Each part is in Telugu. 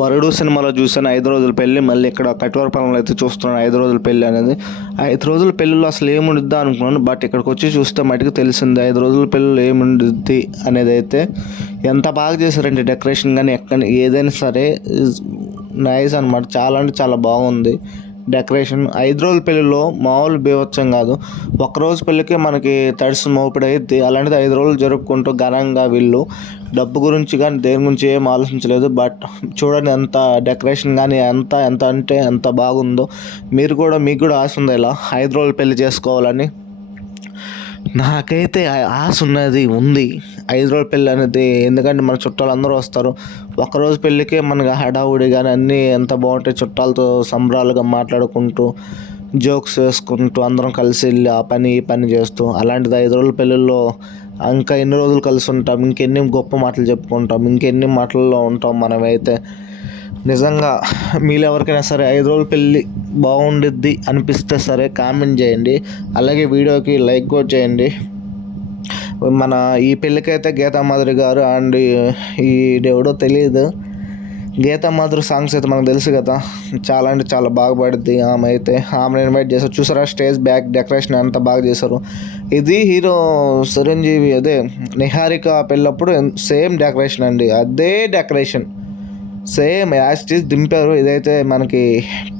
వరుడు సినిమాలో చూసాను 5 రోజుల పెళ్ళి, మళ్ళీ ఇక్కడ కఠోరపల్లిలో అయితే చూస్తున్నాను 5 రోజుల పెళ్ళి అనేది. 5 రోజుల పెళ్ళిలో అసలు ఏముండిద్దా అనుకున్నాను, బట్ ఇక్కడికి వచ్చి చూస్తే మటుకు తెలిసింది 5 రోజుల పెళ్ళిలో ఏముండిద్ది అనేది. అయితే ఎంత బాగా చేశారంటే డెకరేషన్ కానీ ఎక్కడ ఏదైనా సరే నైస్ అనమాట. చాలా అంటే చాలా బాగుంది డెకరేషన్. 5 రోజుల పెళ్ళిలో మామూలు బీభత్సం కాదు, ఒక్కరోజు పెళ్ళికే మనకి తడిసి మోపిడి అయ్యిద్ది. అలాంటిది 5 రోజులు జరుపుకుంటూ ఘనంగా వీళ్ళు డబ్బు గురించి కానీ దేని గురించి ఏం ఆలోచించలేదు. బట్ చూడండి ఎంత డెకరేషన్ కానీ ఎంత అంటే ఎంత బాగుందో. మీకు కూడా ఆశ ఉందా ఇలా 5 రోజులు పెళ్ళి చేసుకోవాలని? నాకైతే ఆశ ఉంది 5 రోజుల పెళ్ళి అనేది. ఎందుకంటే మన చుట్టాలు అందరూ వస్తారు. ఒక్కరోజు పెళ్ళికే మనకి హడావుడి కానీ అన్నీ ఎంత బాగుంటాయి, చుట్టాలతో సంబరాలుగా మాట్లాడుకుంటూ జోక్స్ వేసుకుంటూ అందరం కలిసి వెళ్ళి ఆ పని ఈ పని చేస్తూ. అలాంటిది 5 రోజుల పెళ్ళిళ్ళలో ఇంకా ఎన్ని రోజులు కలిసి ఉంటాం, ఇంకెన్ని గొప్ప మాటలు చెప్పుకుంటాం, ఇంకెన్ని మాటల్లో ఉంటాం మనమైతే. నిజంగా మీలో ఎవరికైనా సరే 5 రోజుల పెళ్ళి బాగుండిద్ది అనిపిస్తే సరే కామెంట్ చేయండి, అలాగే వీడియోకి లైక్ కూడా చేయండి. మన ఈ పెళ్ళికైతే గీతామాధురి గారు అండ్ ఈ ఎవడో తెలియదు, గీతామాధురి సాంగ్స్ అయితే మనకు తెలుసు కదా, చాలా అంటే చాలా బాగా పడుద్ది. ఆమెను ఇన్వైట్ చేశారు. చూసారా స్టేజ్ బ్యాక్ డెకరేషన్ ఎంత బాగా చేశారు. ఇది హీరో చిరంజీవి అదే నిహారిక పెళ్ళప్పుడు సేమ్ డెకరేషన్ అండి, అదే డెకరేషన్ సేమ్ యాస్టీస్ దింపారు. ఇదైతే మనకి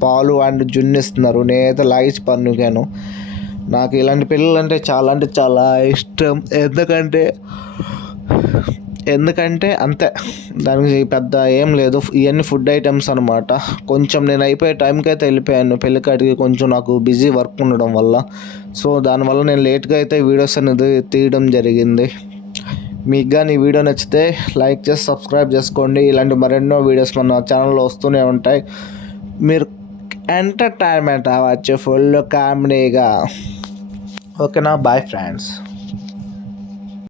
పాలు అండ్ జున్ను ఇస్తున్నారు. నేనైతే లాగించి పన్నుకాను. నాకు ఇలాంటి పిల్లలు అంటే చాలా ఇష్టం. ఎందుకంటే అంతే, దానికి పెద్ద ఏం లేదు. ఇవన్నీ ఫుడ్ ఐటమ్స్ అనమాట. కొంచెం నేను అయిపోయే టైంకి అయితే వెళ్ళిపోయాను పెళ్ళికాటికి, కొంచెం నాకు బిజీ వర్క్ ఉండడం వల్ల. సో దానివల్ల నేను లేట్గా అయితే వీడియోస్ అనేది తీయడం జరిగింది. మీకు కానీ ఈ వీడియో నచ్చితే లైక్ చేసి సబ్స్క్రైబ్ చేసుకోండి. ఇలాంటి మరెన్నో వీడియోస్ మన ఛానల్లో వస్తూనే ఉంటాయి. మీరు ఎంటర్టైన్మెంట్ అవ్వచ్చు ఫుల్ కామెడీగా. ఓకేనా, బాయ్ ఫ్రెండ్స్.